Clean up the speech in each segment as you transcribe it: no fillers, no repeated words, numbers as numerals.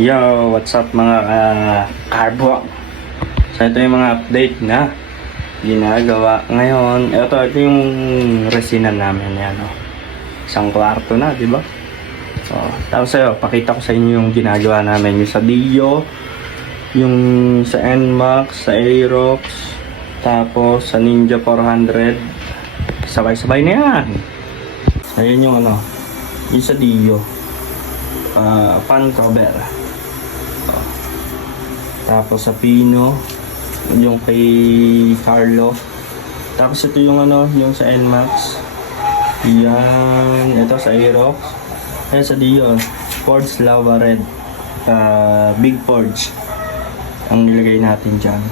Yo, what's up mga carbo? So ito yung mga update na ginagawa ngayon. Ito yung resina namin yan, no? Isang kwarto na, di ba? So, tapos pakita ko sa inyo yung ginagawa namin. Yung sa Dio, yung sa NMAX, sa Aerox, tapos sa Ninja 400. Sabay-sabay na yan. So yun yung yung sa Dio. Fan cover. Tapos sa Pino, yung kay Carlo. Tapos ito yung yung sa NMAX. Yan, ito sa Aerox. Ayan sa Dio, Forge Lava Red. Big Forge ang nilagay natin dyan.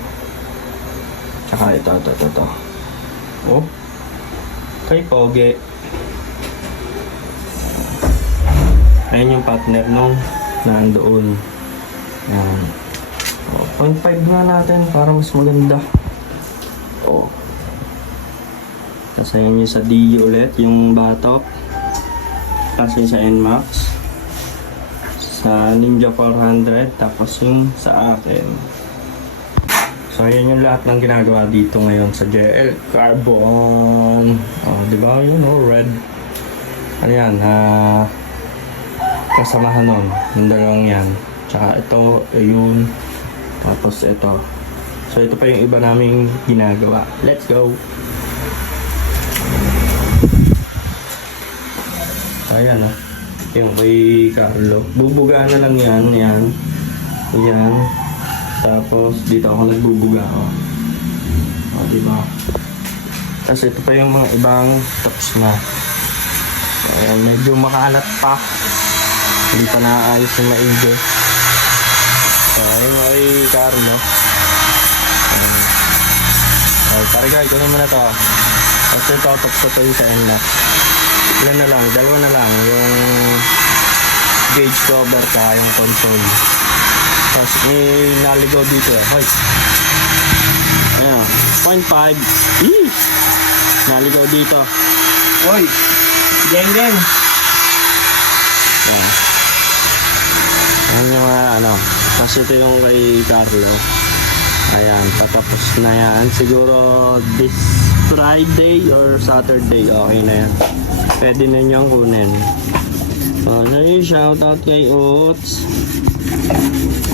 Tsaka ito. Oh, kay Poge. Ayan yung partner nung nandoon. Yan. 0.5 na natin para mas maganda. Tapos ayan yung sa D ulit, yung batok. Tapos yung sa NMAX. Sa Ninja 400. Tapos yung sa akin. So ayan yung lahat ng ginagawa dito ngayon sa JL Carbon. Diba yun red. Ano yan, kasamahan nun, yung dalawang yan. Tsaka ito, yun. Tapos ito. So ito pa yung iba naming ginagawa. Let's go! Ayan yung kay Carlo. Bubuga na lang yan. Ayan. Tapos dito ako nagbubuga. Diba? Tapos ito pa yung mga ibang tops na. Ayan, medyo makalat pa. Hindi pa naayos yung maigi. So, ayun nga kay Carlo. Parigay, ito naman na to. Tapos ito, tapos ito yung sa NMAX. Ilan na lang, dalawa na lang. Yung gauge cover ka, yung console. Tapos may naligaw dito. Hoy! Ayan, 0.5. Naligaw dito. Hoy! Geng! Ayan. Ayan yung tapos ito yung kay Carlo. Ayan, tatapos na yan. Siguro this Friday or Saturday, okay na yan. Pwede na nyo kunin. So yun, shoutout kay Oots.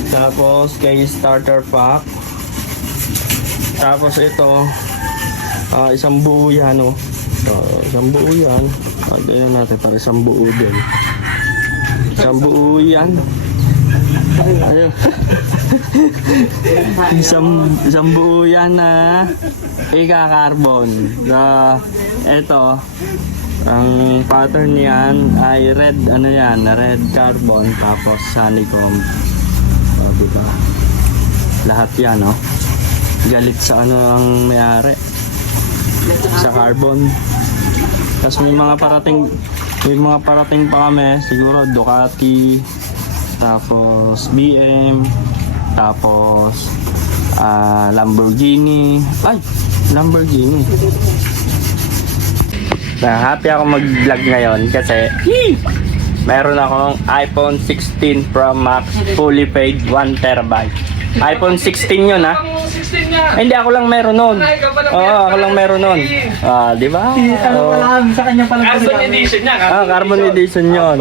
Tapos kay Starter Pack. Tapos ito, isang buo yan, isang buo yan. Pagdayan natin para isang buo din. Isang buo yan. Ayun. isang buo yan na ika-carbon. Ito, ang pattern niyan ay red, red carbon, tapos honeycomb. Diba? Lahat yan, galit sa ang may-ari. Sa carbon. Tapos may mga parating pa kami, siguro Ducati, tapos BM, tapos Lamborghini. Happy ako mag-vlog ngayon kasi meron akong iPhone 16 Pro Max fully paid 1TB. iPhone 16 yun Hindi, ako lang meron nun. Ako lang meron nun. Di ba? Sa kanya pala. Carbon edition niya. Carbon edition yun.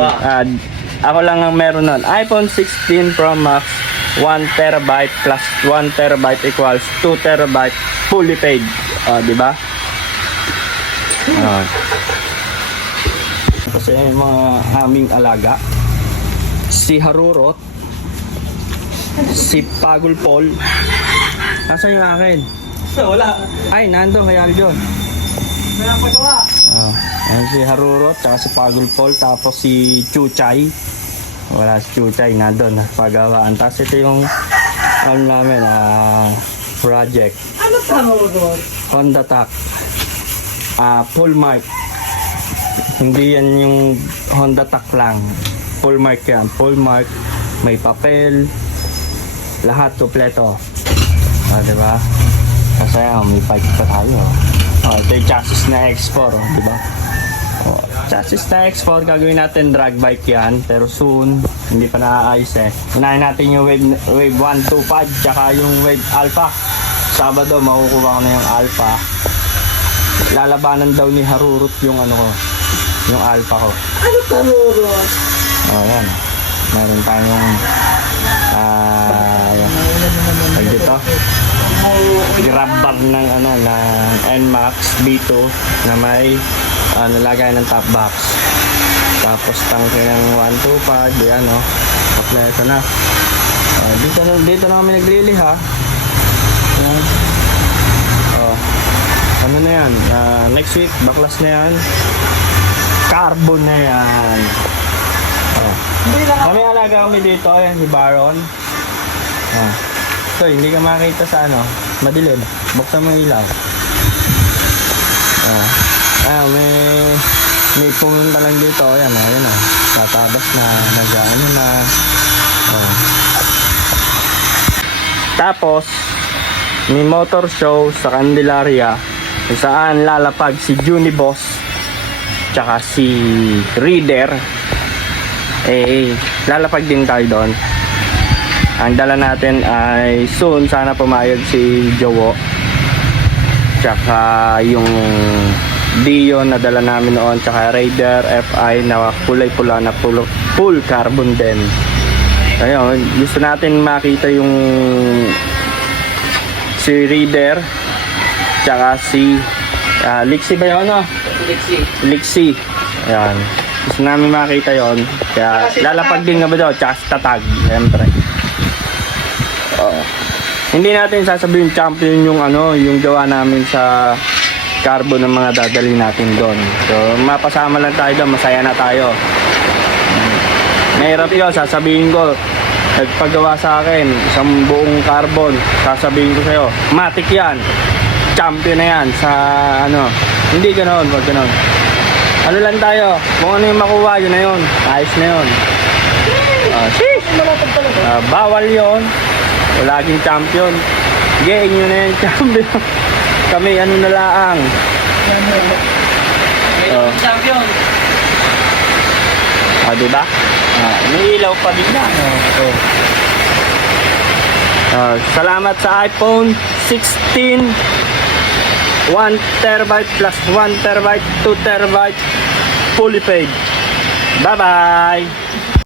Ako lang ang meron nun. iPhone 16 Pro Max 1TB plus 1TB equals 2TB fully paid. Di ba? Kasi yung mga aming alaga, si Harurot, si Pagul Paul. Asan yung akin? Wala. Ay, nandun kay Aljon. Walang pagawa. Ayan si Harurot, tsaka si Pagul Paul, tapos si Chuchay. Wala si Chuchay, nandun, pagawaan. Tapos ito yung namin, project. Ano Harurot? Honda Tac. Full mark. Hindi yan yung Honda Tac lang. Full mark yan. Full mark. May papel. Lahat kompleto. Diba? Kasi may bike pa tayo. Ito yung chassis na X4. Diba? Chassis na X4, gagawin natin drag bike yan. Pero soon, hindi pa naaayos eh. Unahin natin yung wave 125 tsaka yung wave alpha. Sabado, makukuha ko na yung alpha. Lalabanan daw ni Harurut yung ano ko, yung alpha ko. Ano Harurut? Oh, yan. Meron tayong dito. Grab bar ng ano na NMAX B2 na may nalagay ng top box. Tapos tangke ng 125, yan oh. Kompleto na. Dito na kami nagrili ha. Yan. Oh. Ano na yan? Next week baklas na yan. Carbon na yan. Oh. Kami alaga kami dito, yan si Baron. Oh. So, hindi ka makita sa ano, madilim. Buksan mo yung ilaw. May pumunta lang dito. Ayan, ayan o. Tatabas na, nag-ano na. Oh. Tapos, may motor show sa Candelaria kung saan lalapag si Juniboss tsaka si Reader. Lalapag din tayo doon. Ang dala natin ay soon, sana pumayag si Jowo. Tsaka yung Dion na dala namin noon, tsaka Raider FI na kulay pula na full carbon din. Ayun, gusto natin makita yung si Reader tsaka si Lixie ba yun? No? Lixie. Ayan. Gusto namin makita yon. Kaya lalapag din nga ba daw, tsaka si Tatag, siyempre. Hindi natin sasabihin champion yung ano, yung gawa namin sa carbon ng mga dadali natin doon. So, mapasama lang tayo doon, masaya na tayo. Mahirap yun, sasabihin ko, nagpagawa sa akin, isang buong carbon, sasabihin ko sa'yo, matik yan, champion na yan sa ano, hindi ganoon, wag ganoon. Ano lang tayo, kung ano yung makuha, yun na yun, ayos na yun. Bawal yun. Laging champion. Sige, inyo na yung champion. Kami ano na laang. Champion. Diba? May ilaw pa din na. Salamat sa iPhone 16 1TB plus 1TB 2TB fully paid. Bye bye.